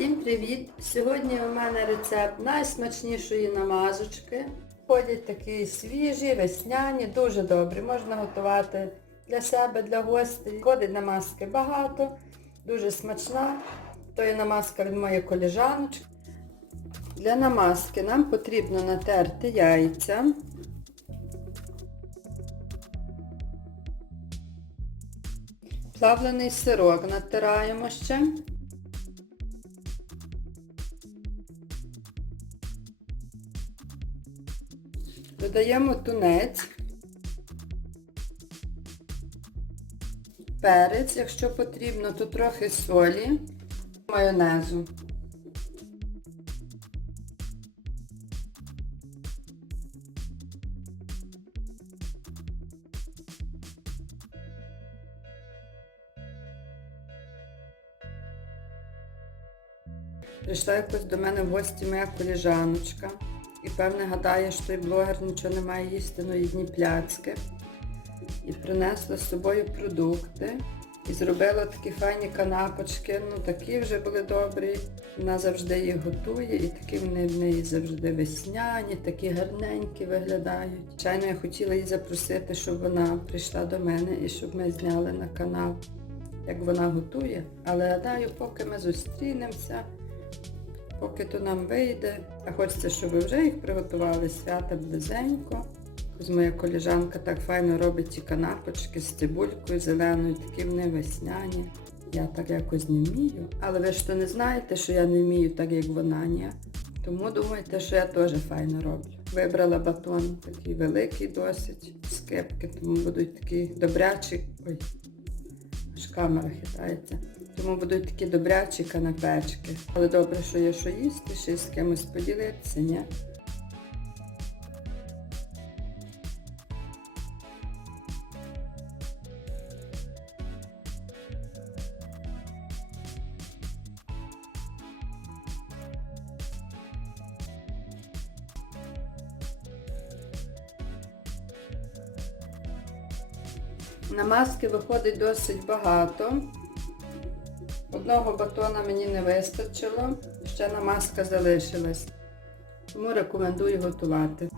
Всім привіт! Сьогодні у мене рецепт найсмачнішої намазочки. Ходять такі свіжі, весняні, дуже добрі. Можна готувати для себе, для гостей. Ходить намазки багато, дуже смачна. То є намазка від моєї коліжаночки. Для намазки нам потрібно натерти яйця. Плавлений сирок натираємо ще. Додаємо тунець, перець, якщо потрібно, то трохи солі, майонезу. Прийшла якось до мене в гості моя коліжаночка. І певне гадає, що той блогер нічого не має їсти, ну одні пляцки. І принесла з собою продукти. І зробила такі файні канапочки. Ну такі вже були добрі. Вона завжди їх готує. І такі вони в неї завжди весняні, такі гарненькі виглядають. Звичайно, я хотіла її запросити, щоб вона прийшла до мене і щоб ми зняли на канал, як вона готує. Але гадаю, поки ми зустрінемося. Поки то нам вийде, а хочеться, щоб ви вже їх приготували свята близенько. Ось моя коліжанка так файно робить ці канапочки з цибулькою зеленою, такі вони весняні. Я так якось не вмію. Але ви ж то не знаєте, що я не вмію так, як вона, ні. Тому думайте, що я теж файно роблю. Вибрала батон такий великий досить, скипки, тому будуть такі добрячі. Ой, аж камера хитається. Тому будуть такі добрячі канапечки. Але добре, що є що їсти, ще з кимось поділитися, ні? Намазки виходить досить багато. Одного батона мені не вистачило, ще намазка залишилась. Тому рекомендую готувати.